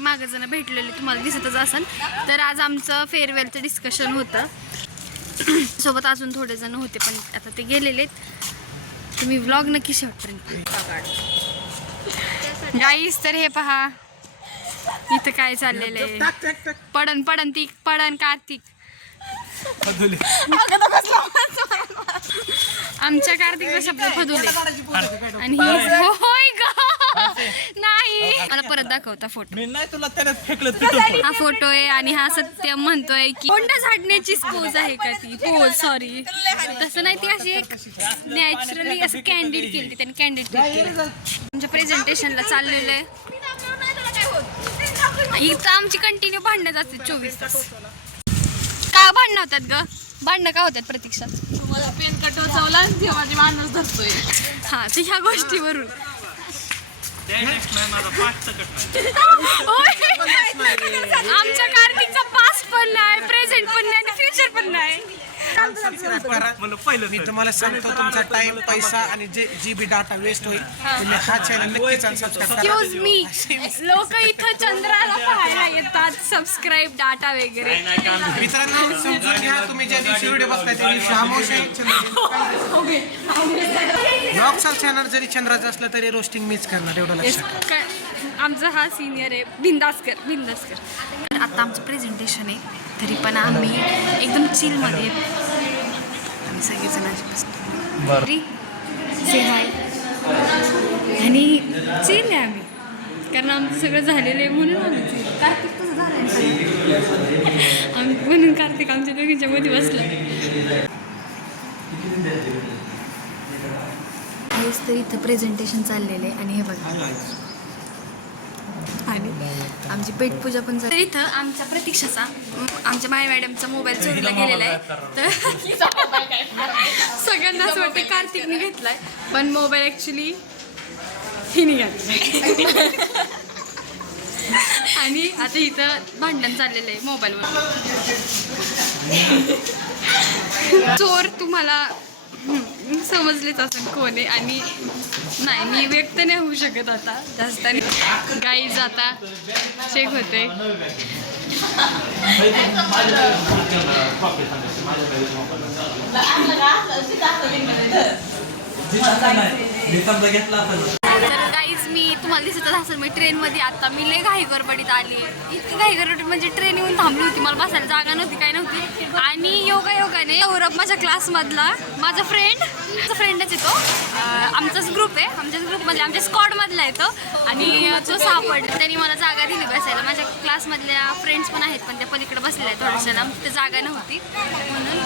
मागे जण भेटलेले तुम्हाला दिसतच असेल. तर आज आमचं फेअरवेलचं डिस्कशन होतं. सोबत अजून थोडे जण होते पण आता ते गेलेले. तुम्ही व्लॉग नक्की शेवटपर्यंत गाईस. तर हे पहा इथं काय चाललेलं आहे. पडन ती पडन कार्तिक. आमच्या कार्तिकचा शब्द फदुले आणि होय ग नाही. मला परत दाखवता फोटो. हा फोटो आहे आणि हा सत्य म्हणतोय की कोणत्या झाडण्याची पोज आहे का ती. पोज सॉरी तसं नाही, ती अशी एक नॅचरली असं कॅन्डिड केली. त्यांनी कॅन्डिड केलं. आमच्या प्रेझेंटेशनला चाललेलं आहे. इथं आमची कंटिन्यू भांडणं असते 24 तास. का भांडणं होतात ग? भांडणं का होतात प्रतीक्षा? मला पेन कटवला माझी माणूस धरतोय. हा तर ह्या गोष्टीवरून आमच्या कार्तिकचा पास्ट पण नाही, प्रेझेंट पण नाही आणि फ्युचर पण नाही. मी तुम्हाला सांगतो तुमचा टाइम, पैसा आणि जी बी डाटा वेस्ट होईल तुम्ही हा चॅनल नक्कीच सबस्क्राईब करा. एक्सक्यूज मी, लोक इथं चंद्राला पाहायला येतात. सबस्क्राईब डाटा वगैरे. मित्रांनो समजून घ्या, तुम्ही ज्या दिवशी व्हिडिओ बघताय त्या दिवशी अमावस्या ब्लॉगचा चॅनल जरी चंद्राचं असलं तरी रोस्टिंग मीच करणार, एवढं लक्षात ठेवा. आमचा हा सिनियर आहे बिंदासकर. आता आमचं प्रेझेंटेशन आहे तरी पण आम्ही एकदम चिलमध्ये आम्ही सगळेजण से हाय आणि चिल आहे आम्ही, कारण आमचं सगळं झालेलं आहे म्हणून आम्ही चिल. कार्तिक कसं झालं आम्ही म्हणून कार्तिक आमच्या दोघींच्या मध्ये बसला. हेच तर इथं प्रेझेंटेशन चाललेलं आहे आणि हे बघा आणि आमची पेटपूजा पण झाली. इथं आमच्या प्रतीक्षाचा आमच्या माय मॅडमचा मोबाईल चोरीला गेलेला आहे. तर सगळ्यांना असं वाटतं कार्तिकने घेतलाय पण मोबाईल ॲक्च्युली हिने घातला. आणि आता इथं भांडण चाललेलं आहे मोबाईलवर. चोर तुम्हाला समजलेच असेल कोण आहे आणि नाही मी व्यक्त नाही होऊ शकत आता जास्त. आणि गाईज आता चेक होते. तर गाईज मी तुम्हाला दिसतच असेल मी ट्रेनमध्ये आता मी लय घाई गडबडीत आली. इतकी घाई गडबडीत म्हणजे ट्रेन येऊन थांबली होती, मला बसायला जागा नव्हती काय नव्हती. आणि योगायोगाने सौरभ माझ्या क्लासमधला माझा फ्रेंडच येतो. आमचाच ग्रुप आहे, आमच्याच ग्रुपमधला आमच्या स्क्वॉडमधला येतो आणि तो सापडला. त्यांनी मला जागा दिली बसायला. माझ्या क्लासमधल्या फ्रेंड्स पण आहेत पण त्या पलीकडे बसलेल्या आहेत थोड्याशा लांब, तिथे जागा नव्हती म्हणून.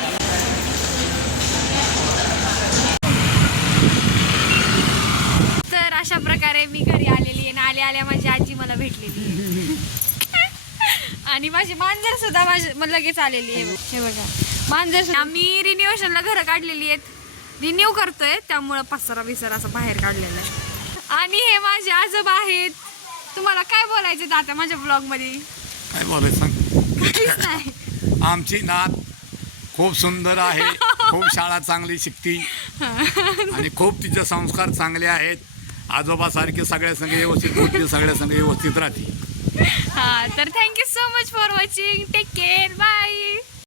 तर अशा प्रकारे मी घरी आलेली आहे आणि आल्या माझी आजी मला भेटलेली आणि माझी मांजर सुद्धा लगेच आलेली आहे. हे बघा मांजर. आम्ही रिन्युएशनला घरं काढलेली आहेत, रिन्यू करतोय त्यामुळं पसारा बिसारा असं बाहेर काढलेलं आहे. आणि हे माझे आजोबा आहेत. तुम्हाला काय बोलायचं आता माझ्या ब्लॉग मध्ये? काय बोलायचं सांग. नाही आमची नात खूप सुंदर आहे, खूप शाळा चांगली शिकती आणि खूप तिचे संस्कार चांगले आहेत. आजोबासारखे सगळ्या संघ व्यवस्थित बोलते, सगळ्या संघ व्यवस्थित राहते. हा तर thank you so much for watching. Take care. Bye.